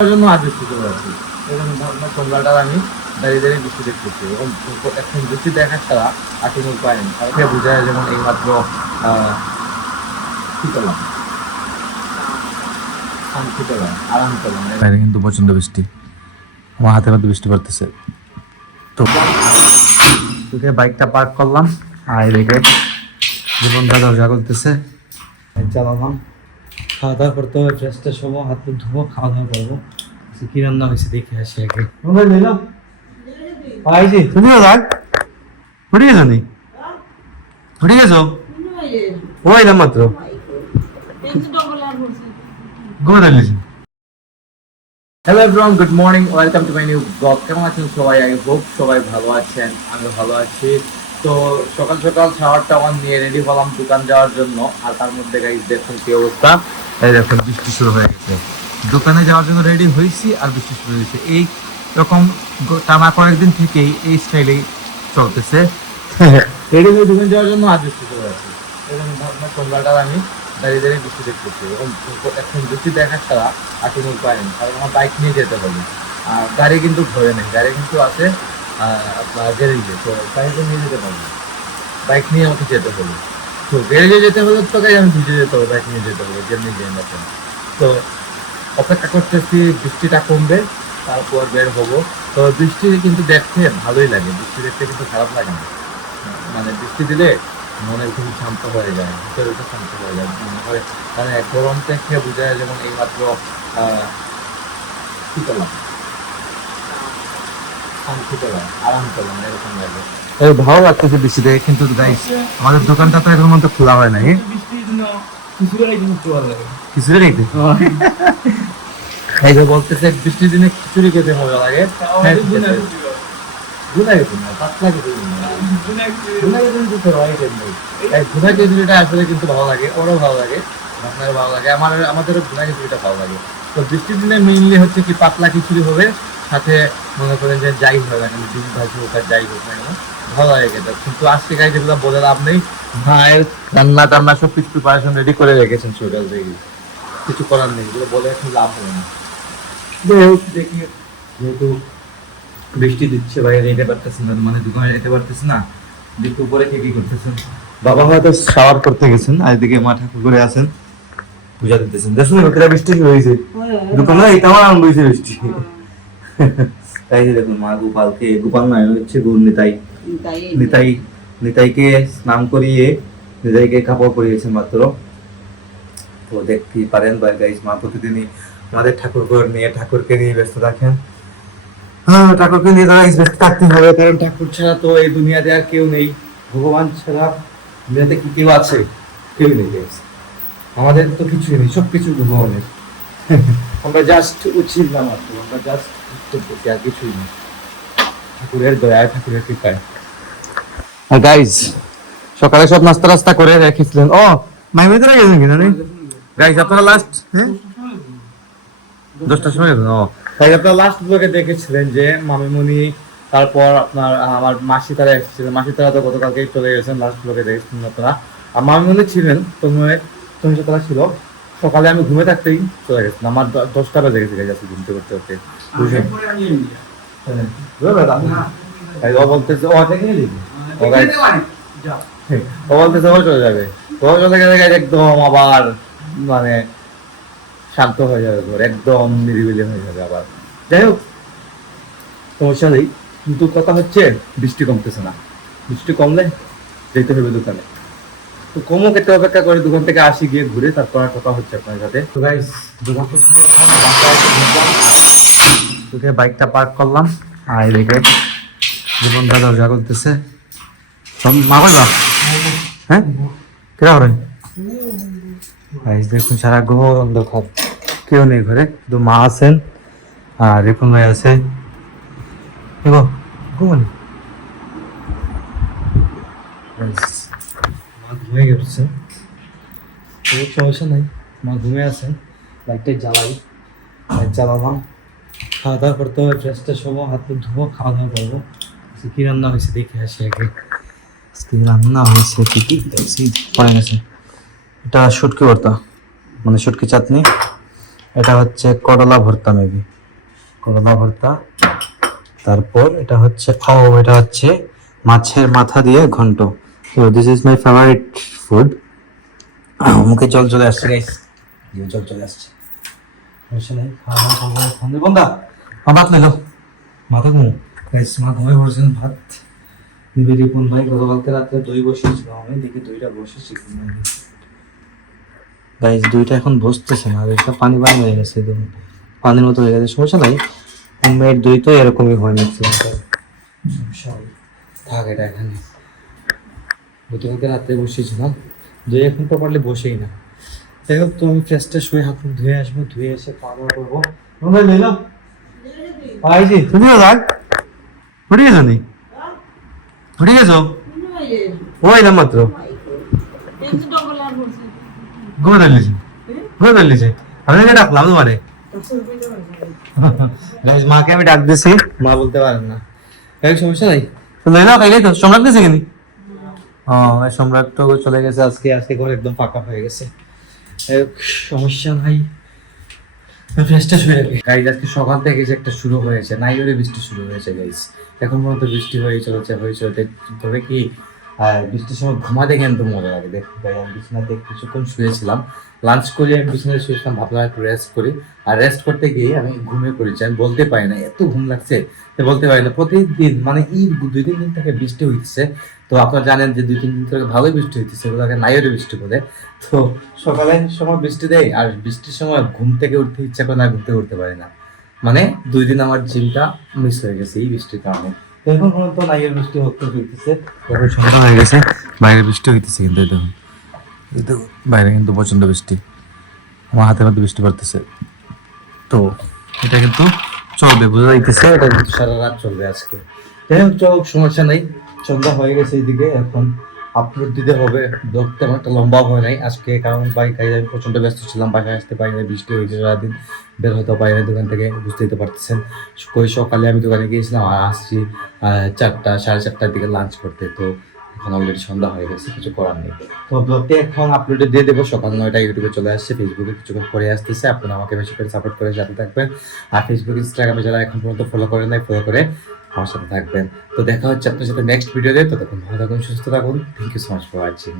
জন্য আজ বৃষ্টি চলে যাচ্ছে। সন্ধ্যাটা আমি দাঁড়িয়ে দাঁড়িয়ে বৃষ্টি দেখতেছি এবং এখন বৃষ্টি দেখার ছাড়া আর কোনো উপায় নেই। কাউকে বোঝায় যেমন এইমাত্র কি করলাম, শান্তি পেলাম, আরাম পেলাম। বাইরে কিন্তু প্রচন্ড বৃষ্টি, আমার হাতে হাতে বৃষ্টি পড়তেছে। তো তোকে বাইকটা পার্ক করলাম আর এদিকে জীবনটা দরজা করতেছে, চালালাম। খাওয়া দাওয়া করতে হবে, ফ্রেশ ট্রেশ হবো, হাত মুখ ধোবো, খাওয়া দাওয়া করবো। কি রান্না হয়েছে দেখে আসি আগে। তুমিও যাক ঘুরে গেছো নি, ঘুরে গেছো ওই না মাত্র hello everyone, good morning, welcome to my new blog. কেমন আছেন সবাই? আই হোপ সবাই ভালো আছেন, আমি ভালো আছি। তো সকাল সকাল শাওয়ার টাওয়ার নিয়ে রেডি হলাম দোকান যাওয়ার জন্য। আর তার মধ্যে গাইস দেখুন কি অবস্থা, এই দেখুন বৃষ্টি শুরু হয়ে গেছে। দোকানে যাওয়ার জন্য রেডি হয়েছি আর বৃষ্টি শুরু হয়েছে। এই রকম টানা কয়েকদিন থেকেই এই স্টাইলেই চলতেছে। রেডি হয়ে দোকানে যাওয়ার জন্য আজ বৃষ্টি শুরু হয়েছে। এরকম ভাবনা সন্ধ্যাটা আমি দাঁড়িয়ে দাঁড়িয়ে বৃষ্টি দেখতেছি এবং এখন বৃষ্টি দেখার ছাড়া আর কোনো উপায় নেই, কারণ আমার বাইক নিয়ে যেতে হবে। আর গাড়ি কিন্তু ঘরে নেই, গাড়ি কিন্তু আছে আপনার গ্যারেজে, তো গাড়িতে নিয়ে যেতে পারবো, বাইক নিয়ে আমাকে যেতে হবে। তো গ্যারেজে যেতে হলে তো আমি ভিজে যেতে হবে, বাইক নিয়ে যেতে হবে, যেমনি যাই না কেন। তো অপেক্ষা করতেছি বৃষ্টিটা কমবে, তারপর বের হবো। তো বৃষ্টি কিন্তু দেখতে ভালোই লাগে, বৃষ্টি দেখতে কিন্তু খারাপ লাগে না। মানে বৃষ্টি দিলে মনে খুব শান্ত হয়ে যায়, ভিতরে খুব শান্ত হয়ে যায় মনে করে। মানে গরম থেকে বোঝা যায় যেমন এইমাত্র কি করলাম, শান্তি পেলাম, আরাম পেলাম, এরকম লাগে। ভালো লাগতেছে বৃষ্টি দেখে। কিন্তু গাইস আমাদের দোকানটা তো এরকম মতো খোলা হয় নাই, খিচুড়ি খাইতে এই যে বলতেছে বৃষ্টির দিনে খিচুড়ি খেতে ভালো লাগে। ভুনা খিচুড়িটা আসলে কিন্তু ভালো লাগে, ওরও ভালো লাগে, আপনারও ভালো লাগে, আমাদেরও ভুনা খিচুড়িটা ভালো লাগে। তো বৃষ্টির দিনে মেইনলি হচ্ছে কি পাতলা খিচুড়ি হবে, সাথে মনে করেন যে যাই হয় না কেন, ডিম ভাজি হোক আর যাই হোক না কেন ভালো লাগে খেতে। কিন্তু আজকে গাই যেগুলো বলে লাভ নেই, ভাইয়ের রান্না টান্না সব কিছু প্রিপারেশন রেডি করে রেখেছেন সকাল থেকে, কিছু করার নেই, এগুলো বলে এখন লাভ হবে না। দেখি যেহেতু বৃষ্টি দিচ্ছে, বাইরে যেতে পারতেছি না, মানে দোকানে যেতে পারতেছি না। দেখি উপরে কে কি করতেছেন, বাবা হয়তো শাওয়ার করতে গেছেন, আর এদিকে মা ঠাকুর করে আছেন, পূজা দিতেছেন। দেখুন ওখানে বৃষ্টি শুরু হয়েছে, দোকানে এইটা আমার আরম্ভ হয়েছে বৃষ্টি। তাই যে দেখুন মা গোপালকে, গোপাল নয় হচ্ছে গৌর নিতাই, নিতাই নিতাইকে স্নান করিয়ে নিতাইকে কাপড় পরিয়েছেন মাত্র। তো দেখতেই পারেন গাইস, মা প্রতিদিনই আমাদের ঠাকুর নিয়ে, ঠাকুরকে নিয়ে ব্যস্ত রাখেন। হ্যাঁ, ঠাকুরকে নিয়ে তারা ব্যস্ত থাকতে হবে, কারণ ঠাকুর ছাড়া তো এই দুনিয়াতে আর কেউ নেই। ভগবান ছাড়া দুনিয়াতে কি কেউ আছে? কেউ নেই। আমাদের তো কিছুই নেই, সবকিছু ভগবানের। আমরা জাস্ট উচিত না মাত্র, আমরা জাস্ট আর কিছুই নেই, ঠাকুরের দয়ায়, ঠাকুরের কৃপায়। আর গাইজ সকালে সব নাস্তা রাস্তা করে রেখেছিলেন। ও মাইমেদের গেছেন কিনা গাইজ আপনারা লাস্ট 10টার সময় গেছেন? ও তাই আপনারা লাস্ট ব্লগে দেখেছিলেন যে মামিমণি, তারপর আপনার আমার মাসি তারা এসেছিলেন। মাসি তারা তো গতকালকেই চলে গেছেন, লাস্ট ব্লগে দেখেছিলেন আপনারা। আর মামিমণি ছিলেন, তুমি তারা ছিল। সকালে আমি ঘুমে থাকতেই চলে গেছিলাম, আমার 10টা বেজে গেছে গাইজ ঘুমতে করতে করতে। ও বলতেছে ও বলতেছে ও চলে যাবে, ও চলে গেলে একদম আবার মানে শান্ত হয়ে যাবে, একদম নিরিবিলি হয়ে যাবে আবার। যাই হোক, সমস্যা নেই, কিন্তু কথা হচ্ছে বৃষ্টি কমতেছে না। বৃষ্টি কমলে যেতে হবে দোকানে। তো কমও কেটে অপেক্ষা করে দোকান থেকে আসি, গিয়ে ঘুরে তারপর কথা হচ্ছে আপনার সাথে। তো গাইস দোকান থেকে বাইকটা পার্ক করলাম আর এদিকে জীবনটা দরজা করতেছে। মা বলবা হ্যাঁ কেরা করেন দেখুন, সারা ঘর অন্ধকার, কেউ নেই ঘরে, শুধু মা আছেন আর রিপন ভাই আছে। মা ঘুমিয়ে গেছে, সমস্যা নাই, মা ঘুমিয়ে আছেন। লাইটটা জ্বালাই, লাইট জ্বালালাম। খাওয়া দাওয়া করতে হবে, ফ্রেশ ট্রেশ হবো, হাত মুখ ধোবো, খাওয়া দাওয়া করবো। কি রান্না হয়েছে দেখে আসি আগে। রান্না হয়েছে কি পড়ে গেছে, এটা শুটকি ভর্তা, মানে শুটকি চাটনি এটা হচ্ছে করলা ভর্তা, মেবি করলা ভর্তা। তারপর এটা হচ্ছে এটা হচ্ছে মাছের মাথা দিয়ে ঘন্ট। তো this is my favourite food. মুখে জল চলে আসছে গাইস, জল চলে আসছে। আসলে খাওয়া খাওয়া খাওয়া বন্ধা ভাত নিলো মাথা ঘুমো গাইস, মা ঘুমিয়ে পড়ছেন। ভাত নিবে রিপন ভাই গতকালকে রাত্রে দই বসিয়েছিল, আমি দেখি দইটা বসেছি গাইস। দইটা এখন বসতেছে না, আর এটা পানি পানি হয়ে গেছে, একদম পানির মতো হয়ে গেছে। সমস্যা নাই, হোমমেড দই তো এরকমই হয় ম্যাক্সিমাম। সমস্যা হয়, থাক এটা এখানে। গতকালকে রাত্রে বসিয়েছিলাম, দই এখন প্রপারলি বসেই না। যাই হোক, তো আমি ফ্রেশ ট্রেশ হয়ে হাত মুখ ধুয়ে আসবো, ধুয়ে এসে খাওয়া দাওয়া করবো। তোমরা নিলাম আইছি, তুমিও থাক। উঠে গেছো নি? উঠে গেছো? ওই না মাত্র ঘুমে দাঁড়িয়েছে, ঘুমে দাঁড়িয়েছে। আমি ডাকলাম তোমারে। গাইস, মাকে আমি ডাক দিছি, মা বলতে পারেন না। এই সমস্যা নাই, তো লই নাও, খাইলেই তো। সম্রাট দিছে কিনি? সম্রাট তো চলে গেছে আজকে। আজকে ঘর একদম ফাঁকা হয়ে গেছে। সমস্যা নাই, ফ্রেশটা শুয়ে রাখি। গাইস, আজকে সকাল থেকে যে একটা শুরু হয়েছে, নাইরে বৃষ্টি শুরু হয়েছে গাইস। এখন পর্যন্ত বৃষ্টি হয়ে চলেছে। তবে কি বৃষ্টির সময় ঘুমাতে কিন্তু মজা লাগে। দেখুন ভাই, আমি বিছানাতে কিছুক্ষণ শুয়েছিলাম, লাঞ্চ করে আমি বিছানায় শুয়েছিলাম, ভাবলাম একটু রেস্ট করি। আর রেস্ট করতে গিয়ে আমি ঘুমিয়ে পড়েছি। আমি বলতে পারি না, এত ঘুম লাগছে বলতে পারি না। প্রতিদিন মানে এই 2-3 দিন থেকে বৃষ্টি হইতেছে। তো আপনারা জানেন যে 2-3 দিন থেকে ভালোই বৃষ্টি হইতেছে, ওগুলোকে নাইরে বৃষ্টি বলে। তো সকালের সময় বৃষ্টি দেয়, আর বৃষ্টির সময় ঘুম থেকে উঠতে ইচ্ছা করে না, ঘুম থেকে উঠতে পারি না। মানে 2 দিন আমার জিমটা মিস হয়ে গেছে এই বৃষ্টির কারণে। তো এখন পর্যন্ত নাইয়ের বৃষ্টি হইতেছে, এখন সন্ধ্যা হয়ে গেছে, বাইরে বৃষ্টি হইতেছে। কিন্তু দেখুন বাইরে কিন্তু প্রচন্ড বৃষ্টি, আমার হাতের মধ্যে বৃষ্টি পড়তেছে। তো এটা কিন্তু চলবে, বোঝা যাইতেছে, এটা কিন্তু সারা রাত চলবে আজকে। যাই হোক, চল, সমস্যা নাই। সন্ধ্যা হয়ে গেছে এইদিকে, এখন আপলোড দিতে হবে। ব্লগ তেমন একটা লম্বা হয় নাই আজকে, কারণ বাইক আমি প্রচন্ড ব্যস্ত ছিলাম, বাসায় আসতে পারি না, বৃষ্টি হয়েছে সারাদিন, বের হতে পারি না দোকান থেকে, বুঝতেই তো পারতেছেন। কই সকালে আমি দোকানে গিয়েছিলাম, আর আসছি 4টা 4:30টার দিকে লাঞ্চ করতে। তো এখন অলরেডি সন্ধ্যা হয়ে গেছে, কিছু করার নেই। তো ব্লগটি এখন আপলোডে দিয়ে দেবো। সকাল 9টায় ইউটিউবে চলে আসছে, ফেসবুকে কিছুক্ষণ পরে আসতেছে। আপনারা আমাকে বেশি করে সাপোর্ট করে সাথে থাকবেন। আর ফেসবুক, ইনস্টাগ্রামে যারা এখন পর্যন্ত ফলো করে নাই, ফলো করে আমার সাথে থাকবেন। তো দেখা হচ্ছে আপনার সাথে নেক্সট ভিডিওতে। ততক্ষণ ভালো থাকুন, সুস্থ থাকুন। Thank you so much for watching.